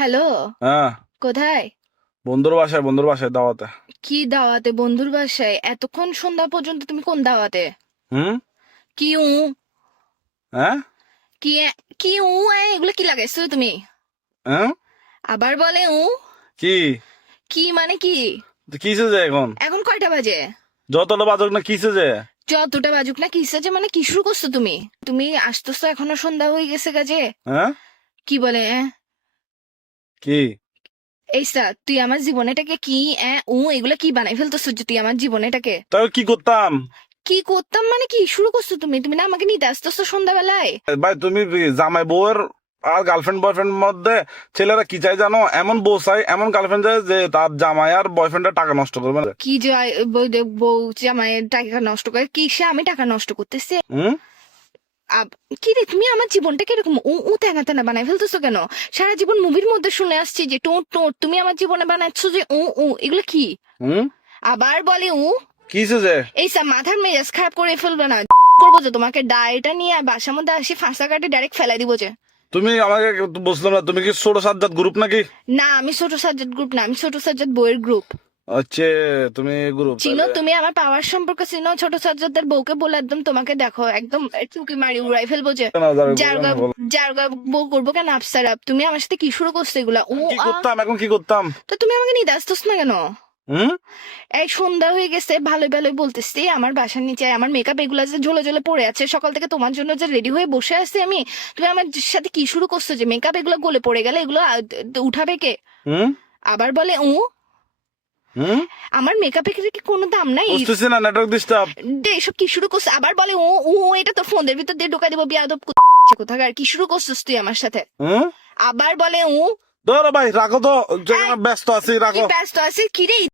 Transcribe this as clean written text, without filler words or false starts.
Hello, হ্যাঁ, কোথায়? বন্ধুর বাসায় দাওয়াতে। কি দাওয়াতে? বন্ধুর বাসায়? এতক্ষণ সন্ধ্যা পর্যন্ত তুমি কোন দাওয়াতে? হুম। কি উ হ্যাঁ। কি কি এগুলো কি লাগাইছো তুমি? হ্যাঁ। আবার বলে কি কি মানে কি? তো কিসে যে এখন এখন কয়টা বাজে? যতটা বাজক না কিসে যে। যতটা বাজুক না কিসে যে মানে কি শুরু করছো তুমি? তুমি আসতেছো এখনো সন্ধ্যা হয়ে গেছে কাজে। হ্যাঁ। কি বলে কি এইসা তুই আমার জীবনেটাকে কি এগুলা কি বানাই ফেলতেছো যে তুই আমার জীবনেটাকে? তাও কি করতাম? কি করতাম মানে কি শুরু করছো তুমি? তুমি না আমাকে নিতে আসতেছো সন্ধ্যাবেলায়? ভাই তুমি জামাই বউয়ের আর গার্লফ্রেন্ড বয়ফ্রেন্ড মধ্যে ছেলেরা কি চাই জানো? এমন বউ চাই, এমন গার্লফ্রেন্ড চাই যে তার জামাই আর বয়ফ্রেন্ডের টাকা নষ্ট করবে না। কি যায় বউ জামাইয়ের টাকা নষ্ট করে? কি সে আমি টাকা নষ্ট করতেছি? হুম। কি রে তুমি আমার জীবনটা কিরকম তেনা তেনা বানাই ফেলতেছো কেন? সারা জীবন মুভির মধ্যে শুনে আসছি যে টোট টোট, তুমি আমার জীবনে বানাচ্ছো যে এগুলো কি? হুম। আবার বলে কিসে যে। এইসব মাথার মেজাজ খারাপ করে ফেলবে না করবো যে তোমাকে ডায়েটা নিয়ে বাসার মধ্যে আসি ফাঁসা কাটে ডাইরেক্ট ফেলাই দিব যে। তুমি আমাকে বুঝলাম না, তুমি কি ছোট সাজ্জাদ গ্রুপ নাকি? না, আমি ছোট সাজ্জাদ গ্রুপ না, আমি ছোট সাজ্জাদ বইয়ের গ্রুপ। আচ্ছা, তুমি গ্রুপ চিনো তুমি আমার পাওয়ার সম্পর্কে? চিনো ছোট সাজ্জাদের বউকে বলে একদম তোমাকে দেখো একদম চুকি মারি উড়াই ফেলবো যে। যার গা বউ করবো কেন আফসারাপ? তুমি আমার সাথে কি শুরু করছো এগুলা? কি করতাম এখন, কি করতাম? তো তুমি আমাকে নিতে আসতেছ না কেন? হুম। এই সন্ধ্যা হয়ে গেছে, ভালোই ভালোই বলতেছি আমার বাসার নিচে আমার মেকআপ এগুলা যে ঝোলে ঝোলে পড়ে আছে, সকাল থেকে তোমার জন্য যে রেডি হয়ে বসে আছি আমি। তুমি আমার সাথে কি শুরু করছো যে মেকআপ এগুলো গলে পড়ে গেলে এগুলো উঠাবে কে? হুম। আবার বলে হুম। আমার মেকআপের কি কোনো দাম নাই? বুঝতেছি না, নেটওয়ার্ক ডিস্টার্ব। এসব কি শুরু করছে? আবার বলে এটা তো ফোনের ভিতর দিয়ে ঢোকা দেবো বিয়াদব কোথাকার। কি শুরু করছিস তুই আমার সাথে? হুম। আবার বলে ধরো ভাই, রাখো তো, এই, ব্যস্ত আছি, কি রাখো। ব্যস্ত আছে কি রে?